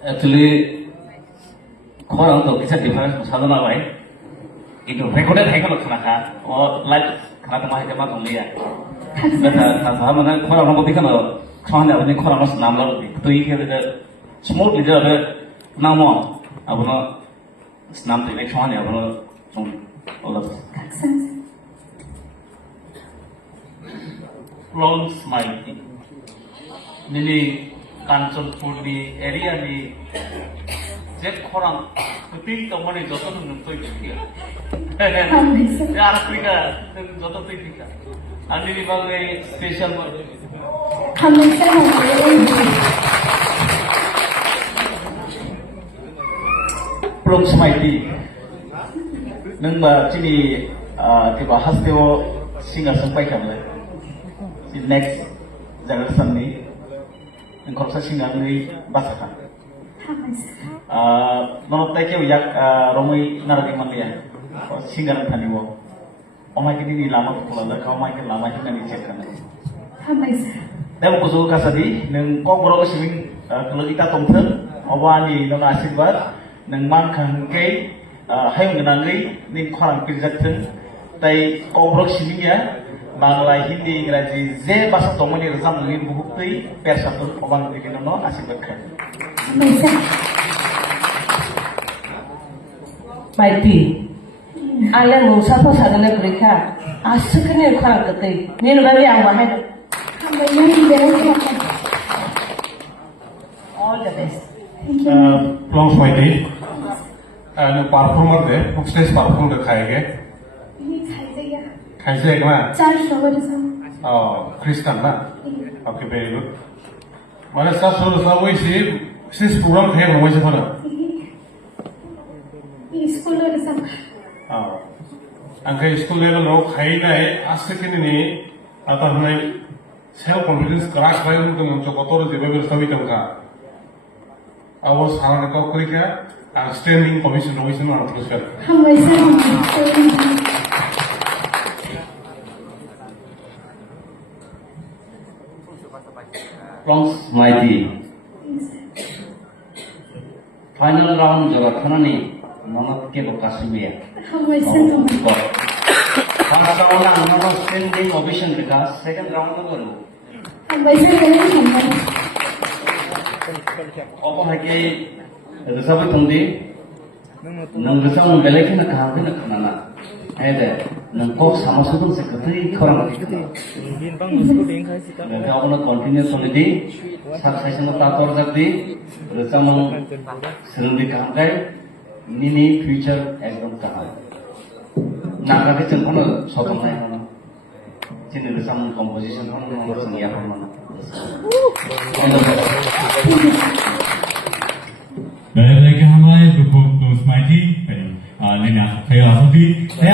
Actually, korang tu bisa difference satu nama baik. Itu recorded hai kalau kena or live kena tempat jama tunggu ya. Betul, tak mana korang orang bukti kalau kawan ada ni korang harus nama lalu. Tu ini kita small leader ada nama, apa nama nama tu ini kawan ya, apa nama song Allah. Long smile. Nini Kanchanpur di area di jet korang ketik teman itu jodoh nuntuk dia. Ya Afrika jodoh tu dia. Andi di bagai special. Long smile. Nengba cini tiba hasil singa sampai kami. Next generation ni. Korsa singa ni basakan. Menurut saya yak romai narasi malia singa tani wo. Omai kini ni lama pula dah kau mai ke lama kita ni cek kan. ทำไมสะ Dah buku suku kasadi, neng kau berapa sih kalau kita tongten, awani nong asibat, neng mangkang kei, hayung genangi, ni korang kerjakan, tapi kau berapa sih ya, Bangla, Hindi, Inggris, je bahasa tomani rezam ni buku tu persatu orang di kena no asibat kan. ทำไมสะ Maiti, ala nusa po sa kanila periksa. Asuk ka niya kaya katay. Nino ba niya ang bahay? ทำไมไม่มีเวลาทำกัน All the best. Thank you Long fight no performer de stage perform de खाएंगे นี่ใครจะอยาก कैसे एक ना จ้างเขาว่าจะท Kristen ना okay very good मैंने सब शुरू सब वही सिर्फ प्रोग्राम थे हम वैसे फना ำมีสกูลเลยสัก अंके स्कूल लेवल रो खाई ना है आज से किन्हीं नहीं आता हमें सेल्फ कॉन्फिडेंस क्रैश भाई उनको मुझे कोतोर जेबे भी सभी तंका अब सामने को कोई क्या स्टैंडिंग कमीशन कमीशन में अप्रोच कर ทำไมสะ Bronx Mighty. Final round जब खाना नहीं नमक के बकासी में है ทำไมสะทำไม First round ना नमक standing ovation बिका second round तो करो ทำไมสะไม่ได้ทำกัน Apa lagi resapi tungdi nang resam belai kena kahang kena kena na ada nang kok sama sudut sekali korang lagi nang kau nak continue solidi saksai sama tator jadi resam nang sering dikahang kai ini future ekdom kahang naga ke cengkon sotong nai mana cini resam composition kan nang sengia kan mana Baik, hamarai grup Bronx Mighty, Lena, saya Afuti, saya